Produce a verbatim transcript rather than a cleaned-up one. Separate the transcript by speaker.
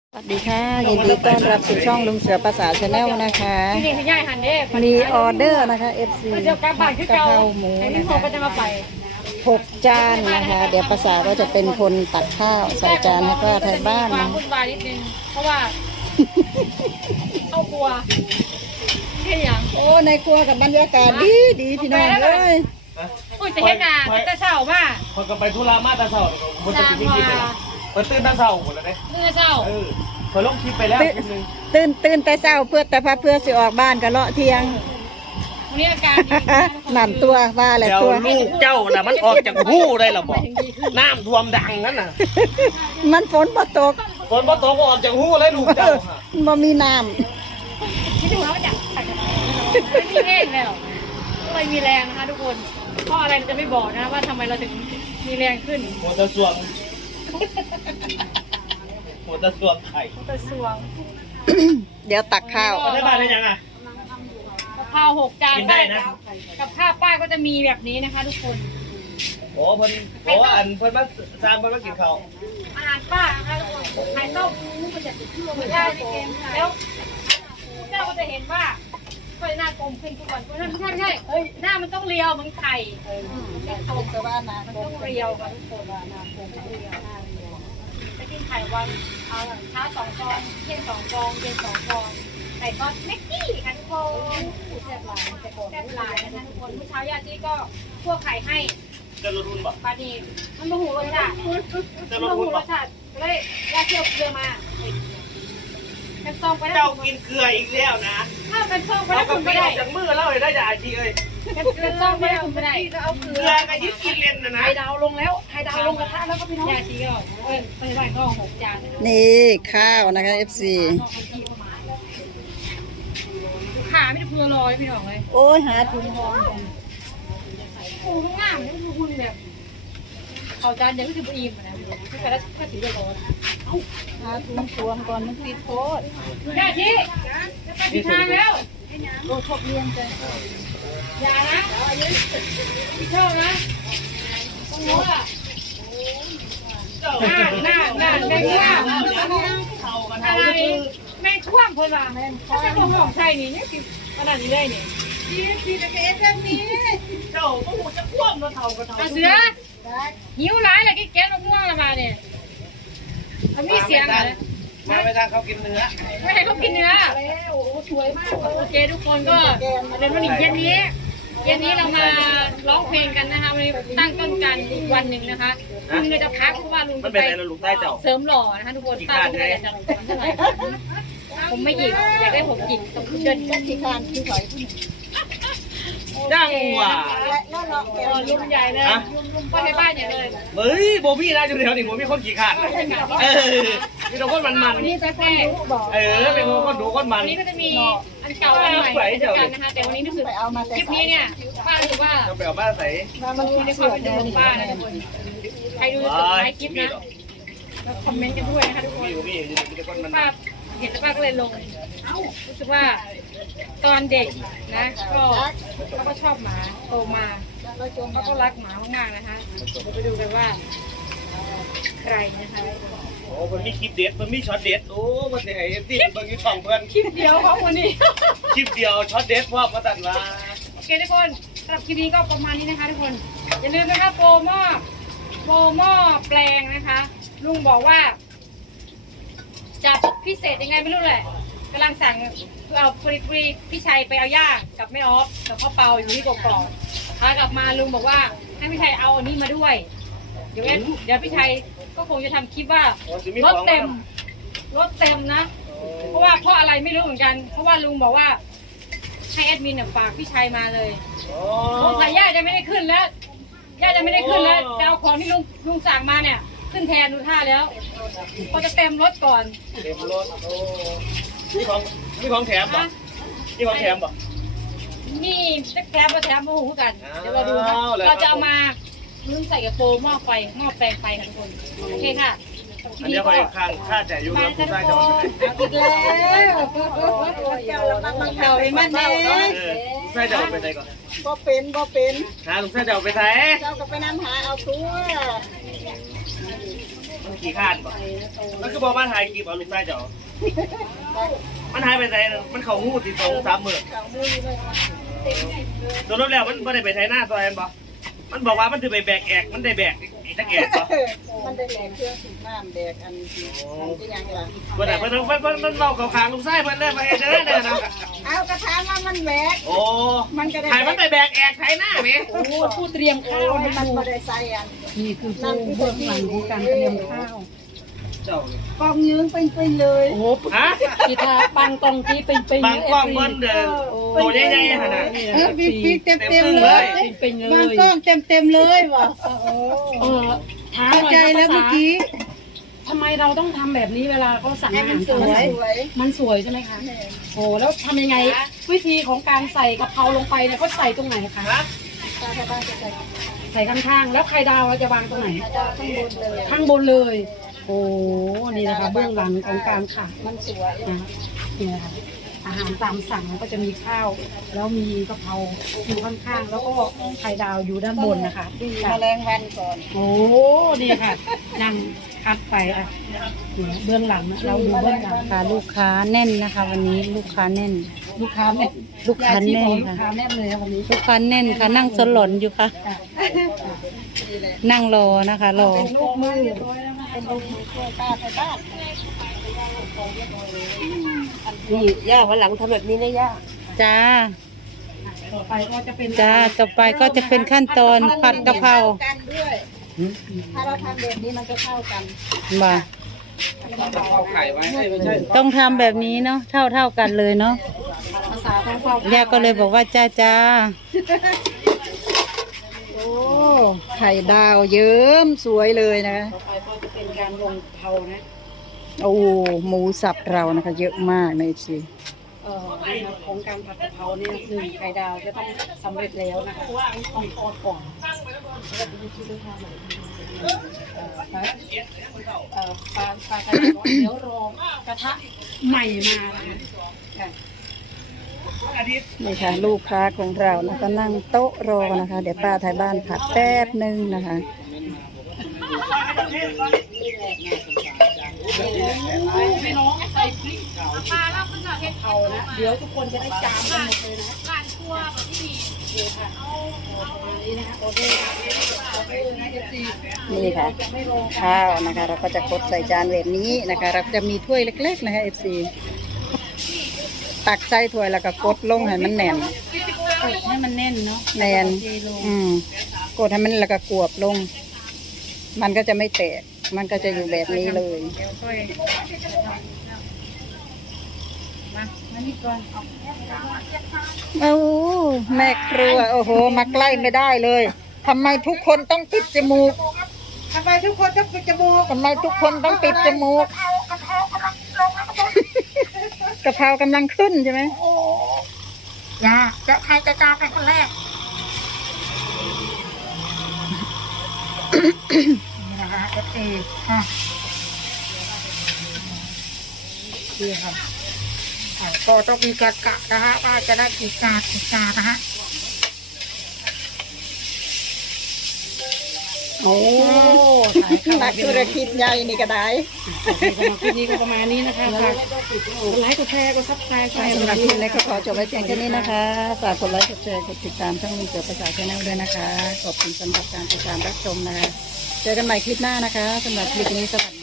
Speaker 1: สวัสดีค่ะยินดีต้อนรับสู่ช่องลุงเสือภาษาชาแนลนะคะมีออเดอร์นะคะ เอฟ ซี
Speaker 2: เดี๋ยวกลับบ้านคือก
Speaker 1: ะ
Speaker 2: เก่า
Speaker 1: เพราหมู
Speaker 2: ไอ้
Speaker 1: นะ
Speaker 2: นี่โม
Speaker 1: คะ
Speaker 2: ก็จะมาไป
Speaker 1: หกจานนะคะ เดี๋ยวภาษาก็จะเป็นคนตักข้าวใส่จานให้ป้าไทยบ้าน
Speaker 2: ควา
Speaker 1: นะ
Speaker 2: มวุ่นวายนิดนึงเพราะว่าเข้าครัวแค่อย่าง
Speaker 1: โอ้ในครัวกับบรรยากาศดีดีพี่น้องเลย
Speaker 2: อุ้ยจะเห็นหน้าจะเศร้ามาก
Speaker 3: พอก็ไปธุระมาตาเสาบนจะกินกินเลยเปิดตื่นตาเสาหมดแล้วเนี่ย
Speaker 2: เนื้อเศร้า
Speaker 3: เออพอลงคลิปไปแล้วคลิปนึง
Speaker 1: ตื่นตื่นแต่เช้าเพื่อแต่พาเพื่อสิออกบ้านกันเลาะเที่ยง
Speaker 2: วันนี้อาการดี
Speaker 1: นั่นตัวว่าอะไร
Speaker 3: เดี๋ยว
Speaker 1: ตัว
Speaker 3: ลูกเจ้าน่ะมันออกจากหูได้หรอบอกน้ำท่วมดังนั่นน่ะ
Speaker 1: มันฝนบ่ตก
Speaker 3: ฝนพอตกออกจากหูเลยลูกเจ้าค่ะ
Speaker 1: บ่มีน้
Speaker 2: คิดดูแล้วว่าจะไม่มีแห้งแล้วก็เลยมีแรงนะคะทุกคนเพราะอะไรจะไม่บอกนะว่าทำไมเราถึงมีแรงขึ้น
Speaker 3: หัวตะสวงหัวตะสวงไข่
Speaker 2: กระทรวง
Speaker 1: ำเดี๋ยวตักข้าว
Speaker 3: ได้บ้านได้ยังอ่ะ
Speaker 2: กับข้าวหกจาน
Speaker 3: กินได้นะ
Speaker 2: กับข้าวป้าก็จะมีแบบนี้นะคะ ทุกคน
Speaker 3: โอ้เพิ่นโอ้อันเพิ่นมาสร้างเพิ่นมากินข้าว
Speaker 2: อาหารป้านะคะทุกคนไข่ต้มมันจะติดชื่อไม่ได้ในเกมแล้วเจ้าก็จะเห็นว่าก็หน้ากลมขึ้นทุกวันไม่ใช่ไม่ใช่ไม่ใช่เฮ้ยหน้ามันต้องเรียวเหมือนไข่มันต้องเรียวค่ะทุกคนไปกินไข่วันเอาเช้าสองฟองเที่ยงสองฟองเย็นสองฟองไข่ก็เล็กกี้ค่ะทุกคนแซ่บหลายแซ่บหลายนะคะทุกคนเมื่อเช้ายาจีก็คั่วไข่ให้
Speaker 3: จะรุนบ่
Speaker 2: ปลาดีมันโมโหรสชาติมันโมโหรสชาติก็เลยยาเคี่ยวเกลือมาเป็นซองไปได้
Speaker 3: เจ้ากินเกลืออีกแล้วนะ
Speaker 2: ถ้าเป็นซองไป
Speaker 3: เอา
Speaker 2: ได้
Speaker 3: กระ
Speaker 2: คุณ
Speaker 3: เปี
Speaker 2: ไม่
Speaker 3: ย
Speaker 2: ได้
Speaker 3: จากมือเล่าเลยได้จากอาชีเลย
Speaker 2: เป็นซองไปได้คุณไม่ได้เอาเก
Speaker 3: เก
Speaker 2: ลื
Speaker 3: ลื
Speaker 2: อ
Speaker 3: อกับยึดกินเลนนะนะ
Speaker 2: ไข่ดาวลงแล้วไข่ดาวลงกระทะแล้วก็พี่น้องยาชีก็เอ้ยไปบ้านก็หกจาน
Speaker 1: นี่ข้าวนะคะ เอฟ ซี
Speaker 2: ขาไม่ได้เพื่อรอยพี่น้องเลย
Speaker 1: โอ้ยหาถุงหอม
Speaker 2: ปูข้างล่างนี่คือคุณแบบเขาจานเดียวก็คืออิ่มนะไม่ใช่แล้วก็ถือเดียวก่อน
Speaker 1: หาถุงสวมก่อนมันติดโคตร
Speaker 2: ยาชีจะไปที่ทางแล้ว
Speaker 1: โอ้ชอบเลี้ยงจัง
Speaker 2: อย่านะพี่โชคนะต้องรู้อ่ะหน้าหน้าหน้าแม่ท่วมอะไรแม่ท่วมคนละเขาจะมาห้องใช่นี่นี่คือขนาดนี้เลยนี่
Speaker 3: เจ้าก็หูจะคว่ำแล้วเท่ากันเท่า
Speaker 2: อาเสือหิวร้ายเลยแกะมะม่วงละมาเนี่ยมันมีเสียงอะไร
Speaker 3: มาไปทางเขากินเนื้อ
Speaker 2: ไม่ให้เขากินเนื้อโอเคทุกคนก็เดี๋ยววันนี้เย็นนี้เย็นนี้เรามาร้องเพลงกันนะคะวันนี้ตั้งต้นกันอีกวันหนึ่งนะคะลุงเลยจะพักเพราะว่าลุง
Speaker 3: มั
Speaker 2: จะ
Speaker 3: น
Speaker 2: ไป
Speaker 3: เป็นอะไรลูกใต้เจ้า
Speaker 2: เสริมหล่อนะคะทุกคนป้าก็ไม่ได้จะเท่าไหร่ผมไม่หยิกอยากได้ผมหยิกต้องเดิน
Speaker 1: ก็ที่คานที่ถอยผู้หนึ่ง
Speaker 3: ดังว่ะ
Speaker 1: แล้วเรา
Speaker 2: เออลุงใหญ่เลยลุงป้าในบ้านใหญ่เลย
Speaker 3: เฮ้ยโบมี่นะจุดเดียวนี่โบมี่คนขี้ขาดเออมีแต่คนมันมัน
Speaker 2: วันนี้จะแค่
Speaker 1: บอก
Speaker 3: เออเป็นคนดูคนมัน
Speaker 2: วันนี้ก็จะมีอันเก่าอันใหม่ด้วยกันนะคะแต่วันนี้รู้สึก
Speaker 1: ไปเอามา
Speaker 2: ค
Speaker 1: แต่
Speaker 2: ลิปนี้เนี่ยป้ารู้สึกว่า
Speaker 3: จะไปเอาบ้านใส่
Speaker 1: มัน
Speaker 2: ดู
Speaker 1: มี
Speaker 2: ใน
Speaker 1: ใน
Speaker 2: ความ
Speaker 1: ว
Speaker 2: เป็นตัวของป้านะทุกคนใครดูจบท้ายคลิปนะแล้วคอมเมนต์กันด้วยนะคะทุกคน
Speaker 3: มีโบมี่มีแต่คนมัน
Speaker 2: ป้าเห็นแล้วป้าก็เลยลงรู้สึกว่าตอนเด็กนะก็เขาก็ชอบหมาโตมาเขาก็รักหมามากๆนะคะเดี๋ยวไปดูกันว่าใครนะคะ
Speaker 3: โอ้มันมีคลิปเด็ดมันมีช็อตเด็ดโอ้มันจะให้เอฟซีบางทีช่องเพื่อน
Speaker 2: คลิปเดียวของวันนี้
Speaker 3: คลิปเดียวช็อตเด็ดว่ามาตัดมา
Speaker 2: โอเคทุกคนสำหรับคลิปนี้ก็ประมาณนี้นะคะทุกคนอย่าลืมนะคะโปรหม้อโปรหม้อแปลงนะคะลุงบอกว่าจัดพิเศษยังไงไม่รู้แหละกำลังสั่งเอาฟรีฟรีพี่ชัยไปเอาย่ากับแม่ออฟกับพ่อเปาอยู่ที่กกอกพากลับมาลุงบอกว่าให้พี่ชัยเอาอันนี้มาด้วยเดี๋ยวเดี๋ยวพี่ชัยก็คงจะทำคลิปว่ารถเต็มรถเต็มนะเพราะว่าเพราะอะไรไม่รู้เหมือนกัน เพราะว่าลุงบอกว่าให้แอดมินฝากพี่ชัยมาเลยสงสัยย่าจะไม่ได้ขึ้นแล้วย่าจะไม่ได้ขึ้นแล้วจะเอาของที่ลุงลุงสั่งมาเนี่ยขึ้นแทนดูท่าแล้วก็จะเต็มรถก่อน
Speaker 3: เต็มรถโอ้นี่ของนี่ของแถมป่ะนี่ของแถมป่ะ
Speaker 2: นี่จะแถมมาแถมมาหูกัน เดี๋ยวเราดูนะเราจะเอามาลุงใส่กับโฟมหม้อไฟหม้อแปลงไฟค่ะทุกคนโอเคค่ะ
Speaker 3: อันนี้ไปข้างค่าจ่ายอยู่แล้วคุณได้จอด
Speaker 1: อีกแล้วเจ้าละมักมังเก่าไอ้มันเนี่ย
Speaker 3: ใช่จะเอาไปไหนก่อน
Speaker 1: บ่เป็นบ่เป็น
Speaker 3: หาลุงใช่จะเอาไปไหน
Speaker 1: เจ้าก็ไปนำหาเอาตัว
Speaker 3: ขี่ข้านป่ะมันคือบอกว่าถ่ายกี่ป่ะลูกได้เจ้ามันหายไปไหนมันเข่าหูติดสองสามหมื่นตัวรถแล้วมันไม่ได้ไปไทยหน้าตัวเองป่ะมันบอกว่ามันจะไปแบกแอกมันได้แบกอีกตะแกรงป่ะ
Speaker 1: มันได้แดกเครื่องสูบน้ำแดกอันอันที่ยังล่ะ
Speaker 3: วันไหนมันมันมันมันเมาเข่าคางลูกไส้มันเลยมาเองเลยนะ
Speaker 1: เอากระทะว่ามันแบก
Speaker 3: โอ้
Speaker 1: มันก็ได้
Speaker 3: ถ่ายมันไปแบกแอกไทยหน้าไหม
Speaker 2: โอ้ผู้เตรียม
Speaker 1: โอ้
Speaker 2: ข้าวให้
Speaker 1: มัน
Speaker 2: ดู
Speaker 1: ก็ได้ใส่อัน
Speaker 2: นี่คือผู้เบื้องหลังของการเตรียมข้าว
Speaker 3: เจ้าก
Speaker 1: องยืงเป็นๆเลย
Speaker 2: โอ้โห
Speaker 3: ฮะ
Speaker 2: กีตาร์ปังตรงที่เป็นเป็น
Speaker 3: บางกล้องเบิ้ลเดินโอ้ยใหญ่ๆขนาด
Speaker 1: เออปีปีเต็มเต็มๆเลย
Speaker 2: เป็นเล
Speaker 1: บาง
Speaker 2: ย
Speaker 1: กล้องเต็มเต็มๆเลยว่ะโอ้
Speaker 2: เออถาม
Speaker 1: เข้า
Speaker 2: หน่อย
Speaker 1: ใจ
Speaker 2: นะ
Speaker 1: แล้ว
Speaker 2: ภา
Speaker 1: เมื่อ
Speaker 2: ษา
Speaker 1: กี้
Speaker 2: ทำไมเราต้องทำแบบนี้เวลาเขาสั่ง
Speaker 1: ให้
Speaker 2: อา
Speaker 1: มั
Speaker 2: หาน ร
Speaker 1: สวย
Speaker 2: มันสวยใช่ไหมคะโอ้แล้วทำยังไง วิธีของการใส่กะเพราลงไปเนี่ยเขาใส่ตรงไหนคะ
Speaker 1: ตาตาตาจะใส่
Speaker 2: ใส่ข้างๆแล้วไข่ดาวเราจะวางตรงไหน
Speaker 1: ตาข้างบนเลย
Speaker 2: ข้างบนเลย โอ้นี่นะคะเบื้องหลังของการขาย
Speaker 1: มันสวย
Speaker 2: นะนี่นะคะอาหารตามสั่งก็จะมีข้าว แล้วมีกะเพราอยู่ข้างๆแล้วก็ไข่ดาวอยู่ด้านบนนะคะ
Speaker 1: ดีแมลงวันก่อน
Speaker 2: โอ้นี่ค่ะนั่งคัดไปอ่ะเนี่ยเบื้องหลังนะเราดูเบื้องหลัง
Speaker 1: ค่ะลูกค้าแน่นนะคะ วันนี้ลูกค้าแน่น
Speaker 2: ลูกค้าแน่น
Speaker 1: ลูกค้าแน่น
Speaker 2: ลูก
Speaker 1: ค่ะ
Speaker 2: ค้าแน่นเลยนะวันนี้
Speaker 1: ลูกค้าแน่นค่ะนั่งสลอนอยู่ค่ะ
Speaker 2: ค่ะ
Speaker 1: นั่งรอนะคะรอ
Speaker 2: เป็นลูกมือ
Speaker 1: เป็นลูกมือช่วยป้าไปบ้าน
Speaker 4: นี่ย่าวันหลังทำแบบนี้นะย่า
Speaker 1: จ้า
Speaker 2: ต่อไปก็จะเป็น
Speaker 1: จ้าต่อไปก็จะเป็นขั้นตอนผัดกะเพรา
Speaker 4: กันด้วย
Speaker 1: ถ้าเราทำแบบนี้มันจะเข้ากัน
Speaker 3: มา
Speaker 1: เอาไข่ไว้ต้องทำแบบนี้เนาะเท่าเท่ากันเลยเนาะ
Speaker 2: ภาษาต้องเฝ้า
Speaker 1: ย่าก็เลยบอกว่าจ้าจ้าโอ้ไข่ดาวเยิ้มสวยเลยนะคะ
Speaker 2: ต่อไปก็จะเป็นการลงเผานะ
Speaker 1: โอ้หมูสับเรานะคะ เยอะมากในสิ
Speaker 2: เอ่อนะครับของการผัดกะเพราเนี่ยหนึ่งไข่ดาวจะต้องสำเร็จแล้วนะคะต้องทอดก่อนเอ่อปลาเอ่อปลาปลากระดาษเดี๋ยวรอกระทะใหม่มานะคะค่ะ
Speaker 1: นี่ค่ะลูกค้าของเรานะคะนั่งโต๊ะรอนะคะ เดี๋ยวป้าไทยบ้านผัดแป๊บหนึงนะคะ
Speaker 2: ไม่น้องใส่พริกปลาแล้วมันจะเห็ดเผานะเดี๋ยวทุกคนจะได้จามกันหมดเลยนะการครัวแบบที่นี่ค่ะประมาณนี้นะคะโอเคครับโอเคนะเอฟซี
Speaker 1: นี่ค่ะ ข้าวนะคะ เราก็จะกดใส่จานแบบนี้นะคะ เราจะมีถ้วยเล็กๆนะคะเอฟซีตักใส่ถ้วยแล้วก็กดลงให้มันแน่น
Speaker 2: ให้มันแน่นเนาะ
Speaker 1: แน่นอืมกดให้มันแล้วก็กวบลง มันก็จะไม่แตก มันก็จะอยู่แบบนี้เลย
Speaker 2: เดี๋ยวค่อยมามานี่ก่อน
Speaker 1: โอ้แม่ครัวโอ้โหมาใกล้ไม่ได้เลยทำไมทุกคนต้องปิดจมูกทำไมทุกคนต้องปิดจมูกทำไมทุกคนต้องปิดจมูกกะเพรากำลังขึ้นใช่ไหมย่าจะใครจะจามเป็นคนแรกนี่นะคะเอฟซีค่ะนี่ค่ะก็ต้องมีกะกะนะฮะว่าจะได้กี่จานกี่จานนะฮะโอ้นักธุรกิจใหญ่นี่ก็ได้
Speaker 2: สำหรับคลิปนี้ก็ประมาณนี้นะคะฝากกดไลค์กดแชร์กดซับสไครต์
Speaker 1: สำหรับคลิปนี้ก็ขอจบไว้เพียงแค่นี้นะคะฝากกดไลค์กดแชร์กดติดตามช่องลุงเสือภาษาชาแนลด้วยนะคะขอบคุณสำหรับการติดตามรับชมนะคะเจอกันใหม่คลิปหน้านะคะสำหรับคลิปนี้สวัสดี